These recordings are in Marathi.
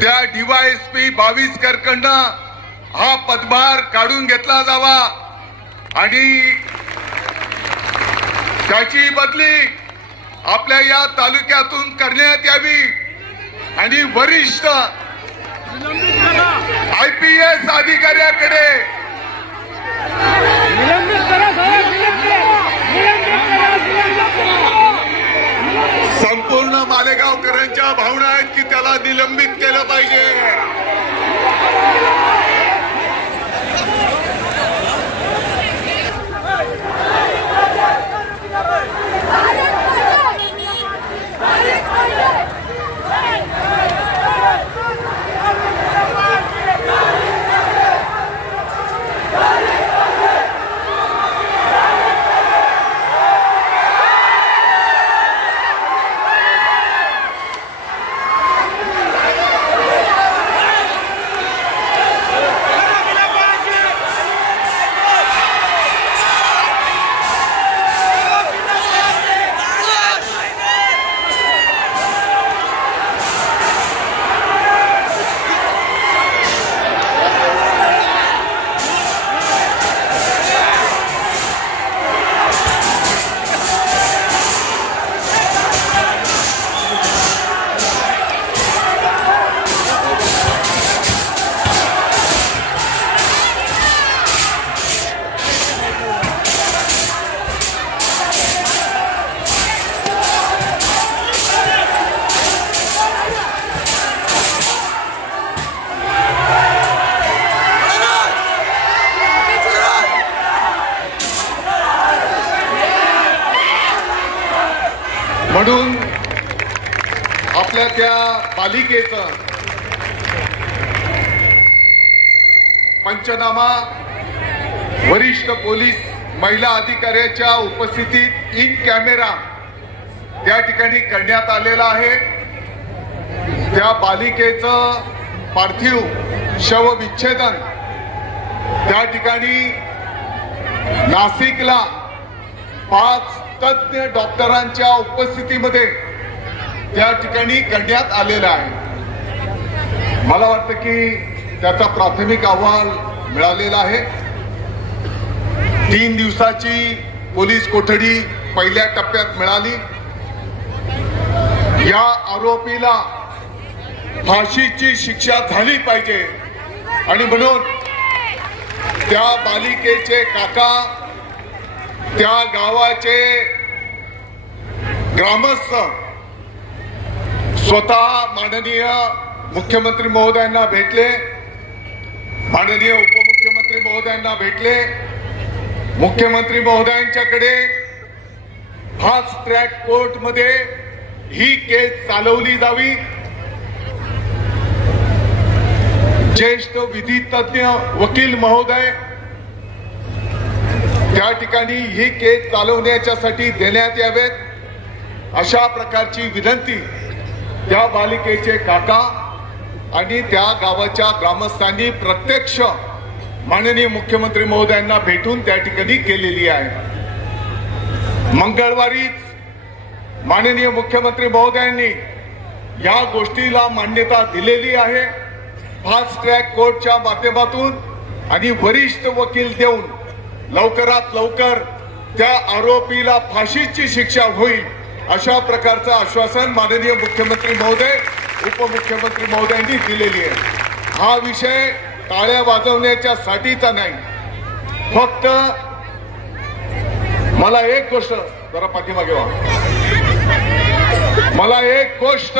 त्या DYSP 22 कडनं हा पदभार काढून घेतला जावा आणि त्याची बदली आपल्या या तालुक्यातून करण्यात यावी आणि वरिष्ठ IPS अधिकाऱ्याकडे संपूर्ण मालेगावकरांच्या भावना आहेत की त्याला निलंबित केलं पाहिजे। म्हणून आपल्या त्या पालिकेचं पंचनामा वरिष्ठ पोलीस महिला अधिकाऱ्याच्या उपस्थितीत इन कॅमेरा त्या ठिकाणी करण्यात आलेला आहे। त्या बालिकेचं पार्थिव शव विच्छेदन त्या ठिकाणी नाशिकला 5 तज्ञ डॉक्टरांच्या उपस्थितीमध्ये त्या ठिकाणी करण्यात आलेला आहे। मला वाटतं की त्याचा प्राथमिक अहवाल मिळालेला आहे। 3 दिवसाची पोलीस कोठडी पहिल्या टप्प्यात मिळाली। या आरोपीला फाशीची शिक्षा झाली पाहिजे आणि म्हणून त्या बालिकेचे काका, त्या गावाचे ग्रामस्थ स्वतः माननीय मुख्यमंत्री महोदयांना भेटले, माननीय उपमुख्यमंत्री महोदयांना भेटले। मुख्यमंत्री महोदयांच्याकडे फास्ट ट्रॅक कोर्ट मध्ये ही केस चालवली जावी। ज्येष्ठ विधी तज्ञ वकील महोदय त्या ठिकाणी ही केस चालवण्यासाठी देण्यात यावेत अशा प्रकारची विनंती त्या बालिकेचे काका आणि त्या गावाच्या ग्रामस्थांनी प्रत्यक्ष माननीय मुख्यमंत्री महोदयांना भेटून त्या ठिकाणी केलेली आहे। मंगळवारीच माननीय मुख्यमंत्री महोदयांनी या गोष्टीला मान्यता दिलेली आहे फास्ट ट्रॅक कोर्टच्या माध्यमातून आणि वरिष्ठ वकील देऊन लवकरात लवकर त्या आरोपीला फाशीची शिक्षा होईल अशा प्रकारचं आश्वासन माननीय मुख्यमंत्री महोदय उपमुख्यमंत्री महोदयांनी दिलेली आहे। हा विषय टाळ्या वाजवण्याच्या साठीचा नाही, फक्त मला एक गोष्ट जरा पाठीमागे व्हा, मला एक गोष्ट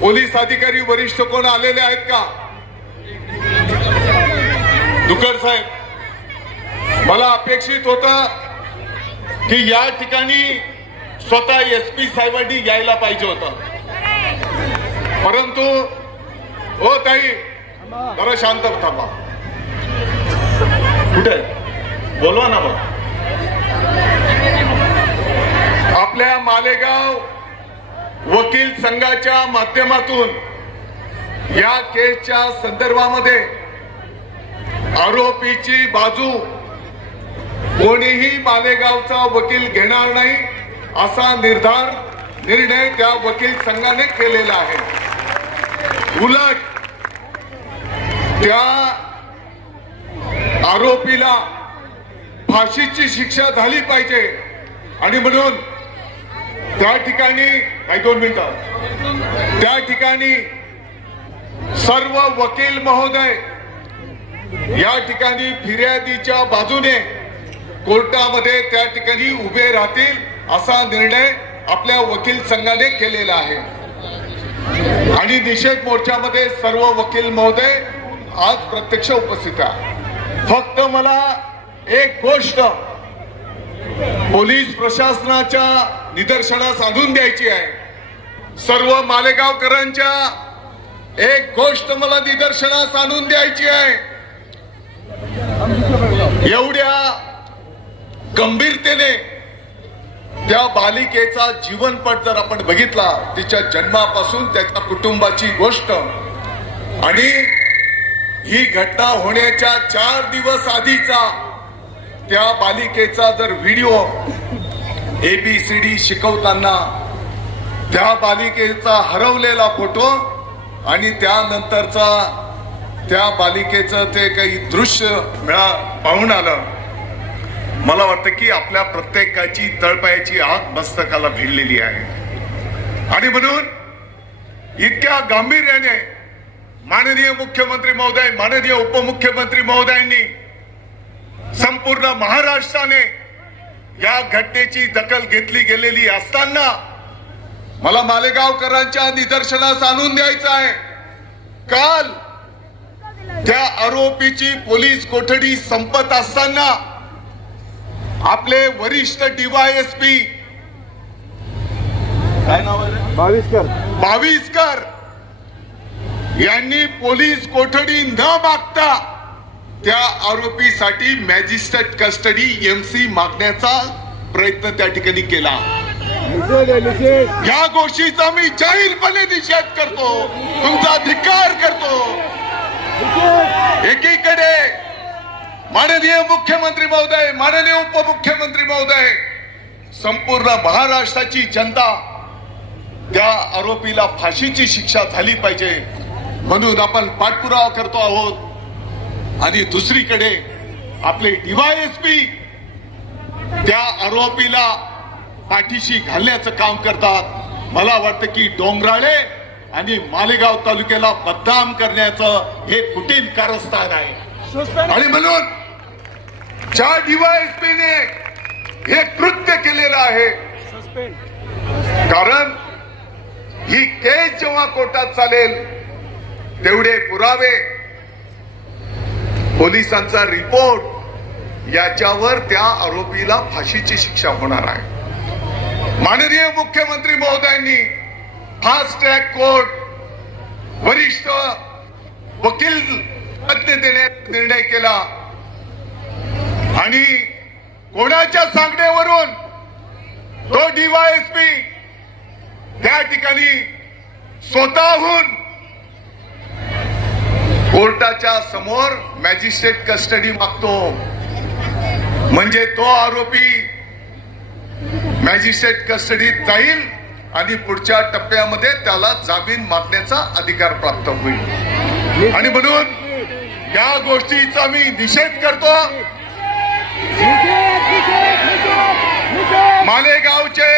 पोलीस अधिकारी वरिष्ठ कोण आलेले आहेत का? दुकर साहेब, मला अपेक्षित होतं की या ठिकाणी स्वतः SP साहेबांनी यायला पाहिजे होतं, परंतु हो ताई जरा शांत थांबा, कुठे बोलवा ना मग। आपल्या मालेगाव वकील संघाच्या माध्यमातून या केसच्या संदर्भामध्ये आरोपीची बाजू कोणीही मालेगावचा वकील घेणार नाही असा निर्णय त्या वकील संघाने केलेला आहे। उलट त्या आरोपीला फाशीची शिक्षा झाली पाहिजे आणि म्हणून त्या ठिकाणी 2 मिनिटं त्या ठिकाणी सर्व वकील महोदय या ठिकाणी फिर्यादीच्या बाजूने कोर्टामध्ये त्या ठिकाणी उभे राहतील असा निर्णय आपल्या वकील संघाने केलेला आहे आणि निषेध मोर्चामध्ये सर्व वकील महोदय आज प्रत्यक्ष उपस्थित आहे. फक्त मला एक गोष्ट पोलीस प्रशासनाच्या निदर्शनास आणून द्यायची आहे. सर्व मालेगावकरांच्या एक गोष्ट मला निदर्शनास आणून द्यायची आहे. एवढ्या गंभीरतेने त्या बालिकेचा जीवनपट जर आपण बघितला, तिच्या जन्मापासून त्याच्या कुटुंबाची गोष्ट आणि ही घटना होण्याच्या 4 दिवस आधीचा त्या बालिकेचा जर व्हिडिओ ABCD शिकवताना त्या बालिकेचा हरवलेला फोटो आणि त्यानंतरचा त्या बालिकेचं ते काही दृश्य पाहून आलं, मला वाटतं की आपल्या प्रत्येकाची तळपायाची आग मस्तकाला भिडलेली आहे. आणि म्हणून इतक्या गांभीर्याने माननीय मुख्यमंत्री महोदय, माननीय उपमुख्यमंत्री महोदयांनी संपूर्ण महाराष्ट्राने या घटनेची दखल घेतली गेलेली असताना मला मालेगावकरांच्या निदर्शनास आणून द्यायचं आहे. काल त्या आरोपीची पोलीस कोठडी संपत असताना आपले वरिष्ठ DYSP बाविस्कर यांनी पोलीस कोठडी न मागता त्या आरोपीसाठी मॅजिस्ट्रेट कस्टडी MC मागण्याचा प्रयत्न त्या ठिकाणी केला. या गोष्टीचा मी जाहीरपणे निषेध करतो, तुमचा धिक्कार करतो. एकीकडे माननीय मुख्यमंत्री महोदय, माननीय उपमुख्यमंत्री महोदय, संपूर्ण महाराष्ट्राची जनता त्या आरोपीला फाशीची शिक्षा झाली पाहिजे म्हणून आपण पाठपुरावा करतो आहोत आणि दुसरीकडे आपले DYSP त्या आरोपीला पाठीशी घालण्याचं काम करतात. मला वाटतं की डोंगराळे आणि मालेगाव तालुक्याला बदनाम करण्याचं हे कुटील कारस्थान आहे आणि म्हणून ज्या DYSPने हे कृत्य केलेलं आहे, कारण ही केस जेव्हा कोर्टात चालेल तेवढे पुरावे, पोलिसांचा रिपोर्ट याच्यावर त्या आरोपीला फाशीची शिक्षा होणार आहे. माननीय मुख्यमंत्री महोदयांनी फास्ट ट्रॅक कोर्ट, वरिष्ठ वकील तज्ञ देण्याचा निर्णय केला आणि कोणाच्या सांगण्यावरून तो DYSP त्या ठिकाणी स्वतःहून कोर्टाच्या समोर मॅजिस्ट्रेट कस्टडी मागतो. म्हणजे तो आरोपी मॅजिस्ट्रेट कस्टडीत जाईल आणि पुढच्या टप्प्यामध्ये त्याला जामीन मागण्याचा अधिकार प्राप्त होईल आणि म्हणून या गोष्टीचा मी निषेध करतो. मालेगावचे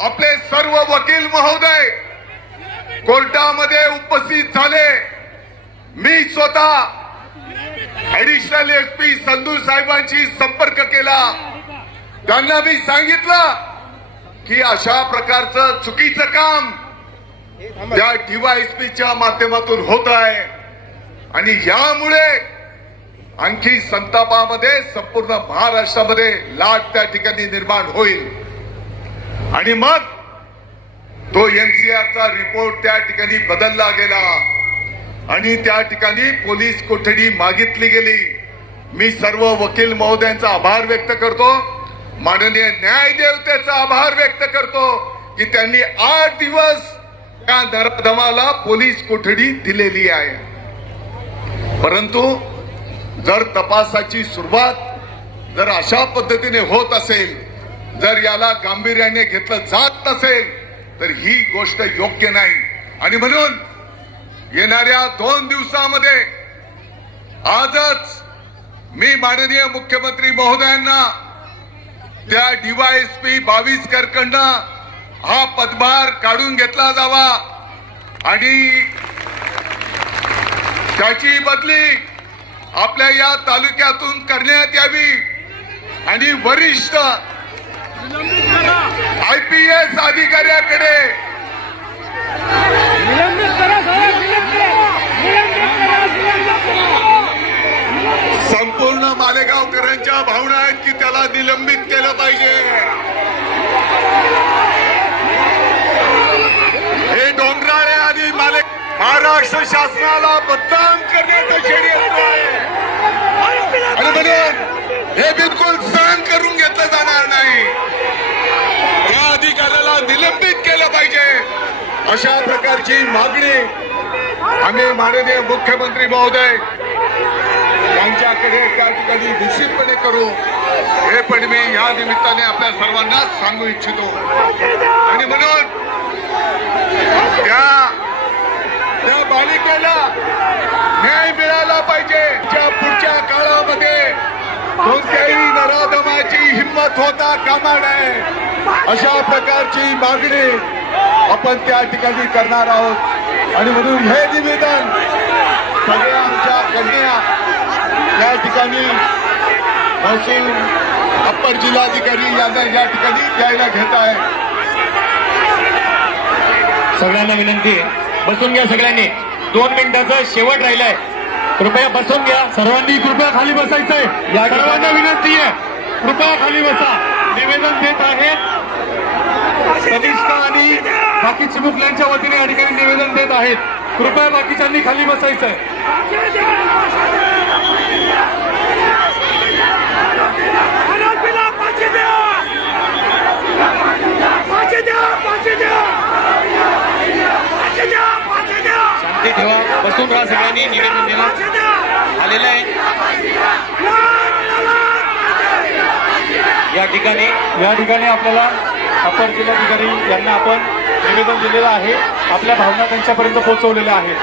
आपले सर्व वकील महोदय कोर्टामध्ये उपस्थित झाले. मी स्वतः ऍडिशनल SP संधू साहेबांशी संपर्क केला. त्यांना मी सांगितलं की अशा प्रकारचं चुकीचं काम त्या DYSPच्या माध्यमातून होत आहे आणि यामुळे आणखी संतापामध्ये संपूर्ण महाराष्ट्रामध्ये लाट त्या ठिकाणी निर्माण होईल आणि मग तो NCRचा रिपोर्ट त्या ठिकाणी बदलला गेला आणि त्या ठिकाणी पोलीस कोठडी मागितली गेली. मी सर्व वकील महोदयांचा आभार व्यक्त करतो, माननीय न्यायदेवतेचा आभार व्यक्त करतो की त्यांनी 8 दिवस त्या नराधमाला पोलीस कोठडी दिलेली आहे. परंतु जर तपासाची सुरुवात जर अशा पद्धतीने होत असेल, जर याला गांभीर्याने घेतलं जात नसेल तर ही गोष्ट योग्य नाही आणि म्हणून येणाऱ्या 2 दिवसामध्ये आजच मी माननीय मुख्यमंत्री महोदयांना त्या DYSP 22 कडनं हा पदभार काढून घेतला जावा आणि त्याची बदली आपल्या या तालुक्यातून करण्यात यावी आणि वरिष्ठ IPS अधिकाऱ्याकडे संपूर्ण मालेगावकरांच्या भावना आहेत की त्याला निलंबित केलं पाहिजे। हे डोंगराळे आणि महाराष्ट्र शासनाला बदनाम करण्याचं षडयंत्र आहे आणि म्हणून हे बिलकुल सहन करून घेतलं जाणार नाही। या अधिकाऱ्याला निलंबित केलं पाहिजे अशा प्रकारची मागणी आम्ही माननीय मुख्यमंत्री महोदय यांच्याकडे त्या ठिकाणी निश्चितपणे करू, हे पण मी या निमित्ताने आपल्या सर्वांना सांगू इच्छितो। आणि म्हणून त्या बालिकेला न्याय मिळाला पाहिजे। पुढच्या काळामध्ये कोणत्याही नराधमाची हिंमत होता कामा नये अशा प्रकारची मागणी आपण त्या ठिकाणी करणार आहोत। आणि म्हणून हे निवेदन सगळ्या आमच्या कन्या या ठिकाणी महसूल अप्पर जिल्हाधिकारी यांना या ठिकाणी द्यायला घेत आहे। सगळ्यांना विनंती आहे, बसून घ्या। सगळ्यांनी 2 मिनिटाचा शेवट राहिलाय, कृपया बसून घ्या। सर्वांनी कृपया खाली बसायचंय, सर्वांना विनंती आहे, कृपया खाली बसा। निवेदन देत आहेत कनिष्ठ आणि बाकी चिमुकल्यांच्या वतीने या ठिकाणी निवेदन देत आहेत, कृपया बाकीच्यांनी खाली बसायचंय। शांती ठेवा, बसून राहा। सगळ्यांनी निवेदन देण्यात आलेलं आहे। या ठिकाणी आपल्याला अपर जिल्हाधिकारी यांना आपण निवेदन दिलेलं आहे, आपल्या भावना त्यांच्यापर्यंत पोहोचवलेल्या आहेत।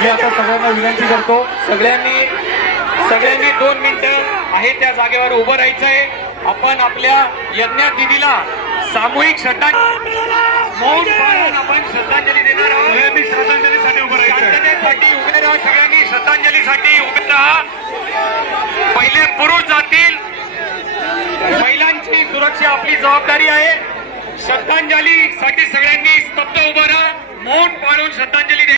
मी आता सगळ्यांना विनंती करतो, सगळ्यांनी 2 मिनिटं आहे त्या जागेवर उभं राहायचं आहे। आपण आपल्या यज्ञ दिदीला सामूहिक मौन पाळून आपण श्रद्धांजली देणार आहोत। श्रद्धांजलीसाठी उभं राहायचं, शांततेसाठी उभे राहा। सगळ्यांनी श्रद्धांजलीसाठी उभे राहा। पहिले पुरुष जातील, महिलांची सुरक्षा आपली जबाबदारी आहे। श्रद्धांजलीसाठी सगळ्यांनी स्तब्ध उभं राहा, मौन पाळून श्रद्धांजली द्या।